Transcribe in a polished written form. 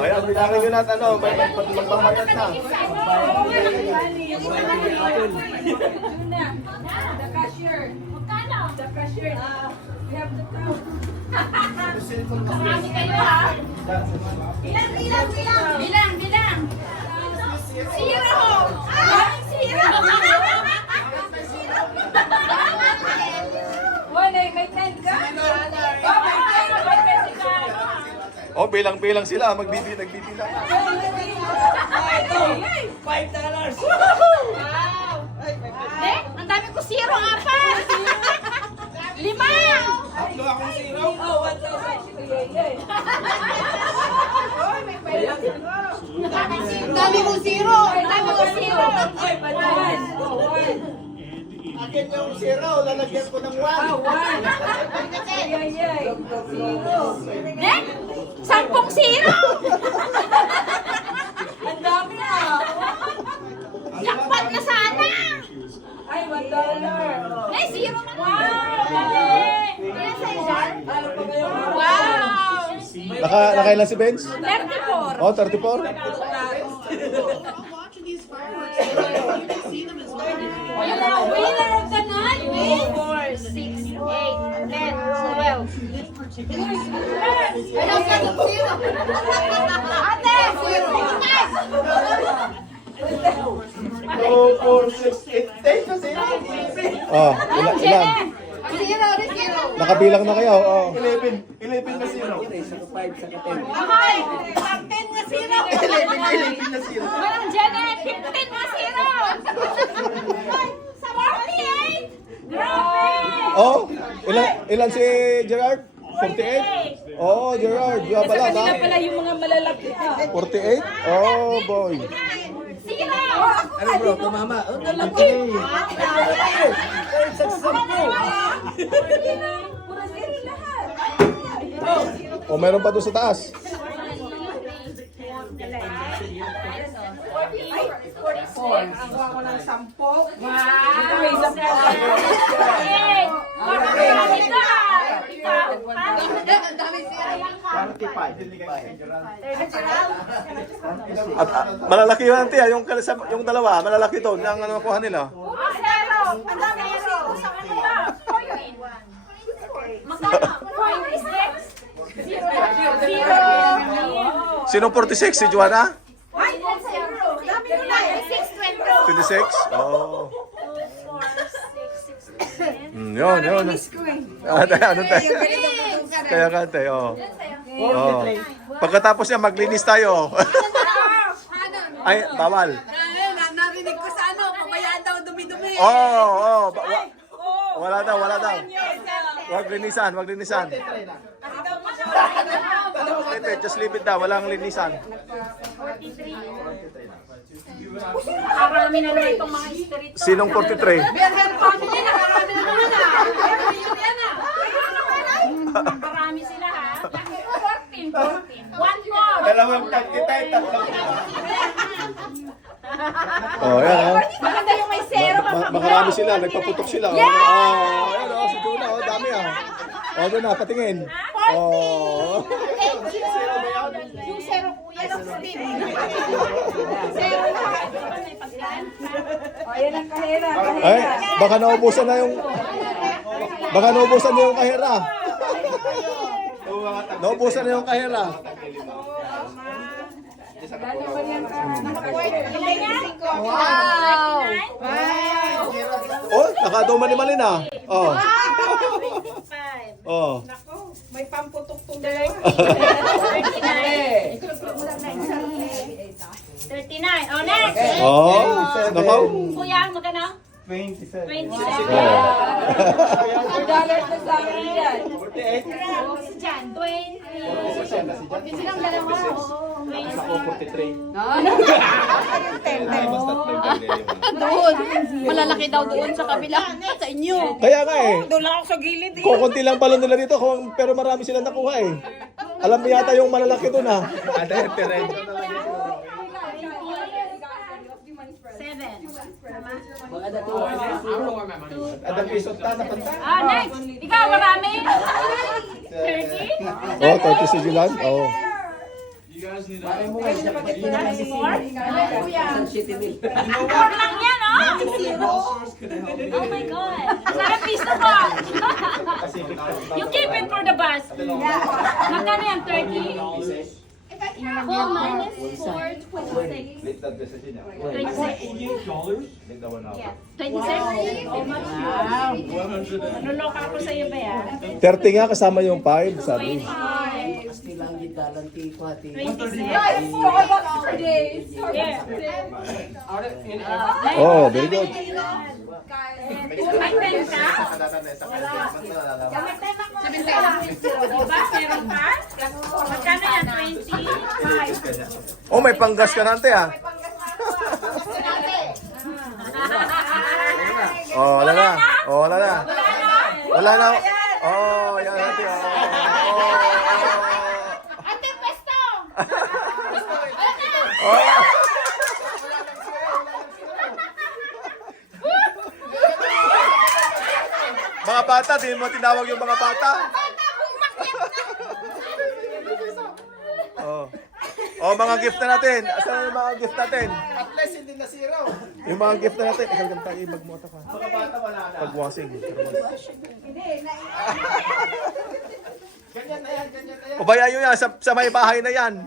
Ayan, bilangin nyo natin ano, may magbabayad na. The cashier. The cashier. We have to count. Marami kayo ha? Bilang. Zero! Zero! Wala, may 10 ka? Oh, bilang-bilang sila, nagbibilang. $5. Ang dami ko zero, apat! 5! Tatlo akong zero. Oh, 1,000. Ang dami ko zero! Akin yung zero, lalagyan ko ng 1. Nek! 10 zero! Ang dami Jackpot na sana! Ay, $1. Eh, zero na. Wow! Nakailan si Benz? 34. Oh, 34? Winner of the night is 4, 6, 8, 10, 12. Ate! 2, 4, 6, 8, 10 na zero. Oh, ilan? Nakabilang na kayo, oh. 11 na zero. Okay! 10 nga zero! 11 na zero. Walang Janet! 15 nga zero! 48! Grabe! Oh, ilan si Gerard? 48? Oh, Gerard, yung pala, ha? Pala yung mga malalaki ka. 48? Oh, boy. Zero! Ano bro, kamama? Oh, Lalaki! Puro zero lahat. Oh, meron pa doon sa taas. 44. Ang ko ng 10. Wow! May 45. At malalaki yun, auntie, yung dalawa, malalaki to, yung ano nakuha nila. Zero! Ang dami yung zero sa kanila. 4 Magkano? 46? Zero lang yun. Zero! Sinong 46? Si Joanna? Ay, zero! Dami mo na eh. 26? 6, 20. Oh. 4, 6, 6, 7. Yun. Ano tayo? Kaya ka, ate, oh. Oh. Pagkatapos niya, maglinis tayo. Ay, bawal. Narinig ko sa ano, pabayaan daw dumi-dumi. Oh. Wala daw. Wag linisan. Ito, just leave it daw. Walang linisan. 43. Nakarami na naman itong mga street. Sinong 43? Family, nakarami na naman Nakarami sila ha. 14. 1 more. Dalawang tagtitay, tatlong Oh, yan, oh. Maganda yung may zero. Makarami sila, nagpaputok sila. Oh, ayan, oh, si Juna, oh, dami, ah. Oh, doon na, patingin. Oh. Yung zero kuya, 16. Zero na. O, yan ang kahera. Ay, baka naubusan na yung kahera. Naubusan na yung kahera. Wow! Oh, nakaduma ni Malina. Oh. Oh. May pamputok tong dalawa. 39. Oh, next. Oh. Nakaw. Kuya, magkano? 27. 27. $48. sa akin yan. Si Jan, 20. Silang dalawa. Ako 43. Doon. Malalaki daw doon sa kabila. Sa inyo. Kaya nga eh. Doon lang ako sa gilid eh. Kukunti lang pala nila dito, pero marami silang nakuha eh. Alam mo yata yung malalaki doon, ha? 7. Ada piso ta na panta. Ah, next. Ikaw, marami. 30. Oh, 30 si Julan. Oh. Four lang yan, oh! Oh my God. Sarap piso ko. You keep it for the bus. Magkano yan? 30? 4 minus 4, 26. 26? Oh, much. Nanuloka ako sa iyo ba yan? 30 nga kasama yung 5, sabi. 26. Yeah. Oh, very good. May 10 ka? Diba? Meron ka? Magkano yan? 20? Oh, may panggas ka nante ah. Oh, wala na. Oh, wala na. Wala na. Oh, yan natin. Ate, pwesto! Oh. Mga bata, di mo tinawag yung mga bata. Oh. Oh, mga gift na natin. Asan yung mga gift natin? At least hindi nasira. Yung mga gift na natin. Ikaw ganda kayo, magmota ka. Mga bata wala na. Pagwasing. Ganyan na yan, ganyan na yan. Pabayaan nyo yan sa may bahay na yan.